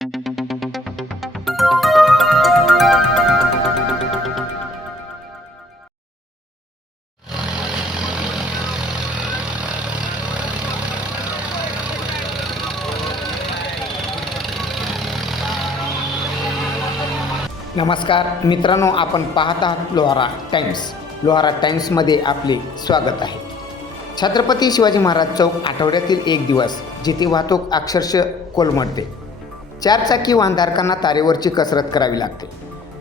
नमस्कार मित्रांनो आपण पाहत आहात लोहारा टाइम्स. लोहारा टाइम्समध्ये आपले स्वागत आहे. छत्रपती शिवाजी महाराज चौक आठवड्यातील एक दिवस जिथे वाहतूक अक्षरशः कोलमडते. चारचाकी वाहनधारकांना तारेवरची कसरत करावी लागते.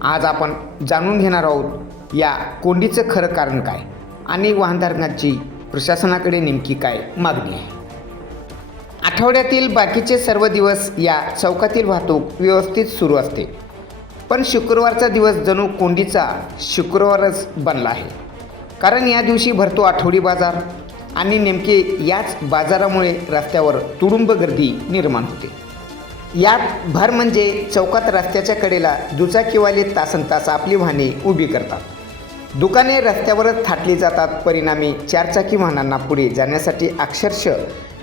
आज आपण जाणून घेणार आहोत या कोंडीचं खरं कारण काय आणि वाहनधारकांची प्रशासनाकडे नेमकी काय मागणी आहे. आठवड्यातील बाकीचे सर्व दिवस या चौकातील वाहतूक व्यवस्थित सुरू असते. पण शुक्रवारचा दिवस जणू कोंडीचा शुक्रवारच बनला आहे. कारण या दिवशी भरतो आठवडी बाजार आणि नेमके याच बाजारामुळे रस्त्यावर तुडुंब गर्दी निर्माण होते. यात भर म्हणजे चौकात रस्त्याच्या कडेला दुचाकीवाले तासन तास आपली वाहने उभी करतात. दुकाने रस्त्यावरच थाटली जातात परिणामी चारचाकी वाहनांना पुढे जाण्यासाठी अक्षरशः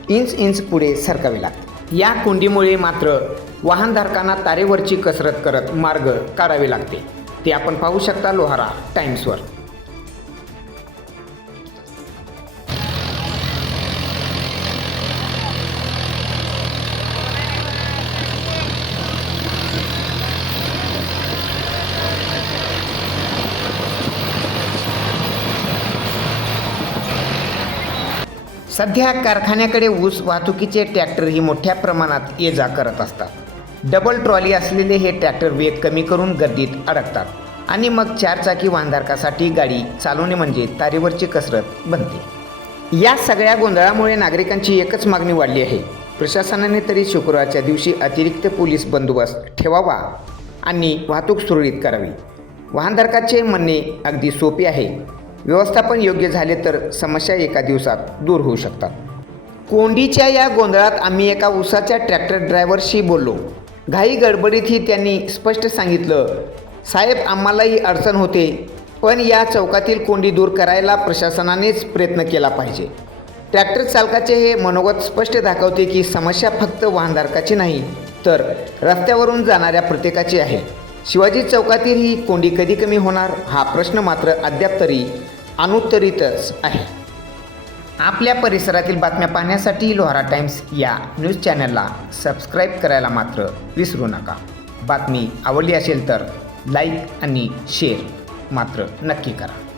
इंच इंच पुढे सरकावे लागते. या कोंडीमुळे मात्र वाहनधारकांना तारेवरची कसरत करत मार्ग काढावे लागते. ते आपण पाहू शकता लोहारा टाइम्सवर सध्या कारखान्याकडे ऊस वाहतुकीचे ट्रॅक्टरही मोठ्या प्रमाणात ये जा करत असतात. डबल ट्रॉली असलेले हे ट्रॅक्टर वेग कमी करून गर्दीत अडकतात आणि मग चारचाकी वाहनधारकासाठी गाडी चालवणे म्हणजे तारेवरची कसरत बनते. या सगळ्या गोंधळामुळे नागरिकांची एकच मागणी वाढली आहे. प्रशासनाने तरी शुक्रवारच्या दिवशी अतिरिक्त पोलीस बंदोबस्त ठेवावा आणि वाहतूक सुरळीत करावी. वाहनधारकाचे म्हणणे अगदी सोपे आहे. व्यवस्थापन योग्य झाले तर समस्या एका दिवसात दूर होऊ शकतात. कोंडीच्या या गोंधळात आम्ही एका उसाच्या ट्रॅक्टर ड्रायव्हरशी बोललो. घाई गडबडीतही त्यांनी स्पष्ट सांगितलं साहेब आम्हालाही अडचण होते पण या चौकातील कोंडी दूर करायला प्रशासनानेच प्रयत्न केला पाहिजे. ट्रॅक्टर चालकाचे हे मनोगत स्पष्ट दाखवते की समस्या फक्त वाहनधारकाची नाही तर रस्त्यावरून जाणाऱ्या प्रत्येकाची आहे. शिवाजी चौकातील ही कोंडी कधी कमी होणार? हा प्रश्न मात्र अद्याप तरी अनुत्तरितच आहे. आपल्या परिसरातील बातम्या पाहण्यासाठी लोहारा टाइम्स या न्यूज चॅनलला सबस्क्राईब करायला मात्र विसरू नका. बातमी आवडली असेल तर लाईक आणि शेअर मात्र नक्की करा.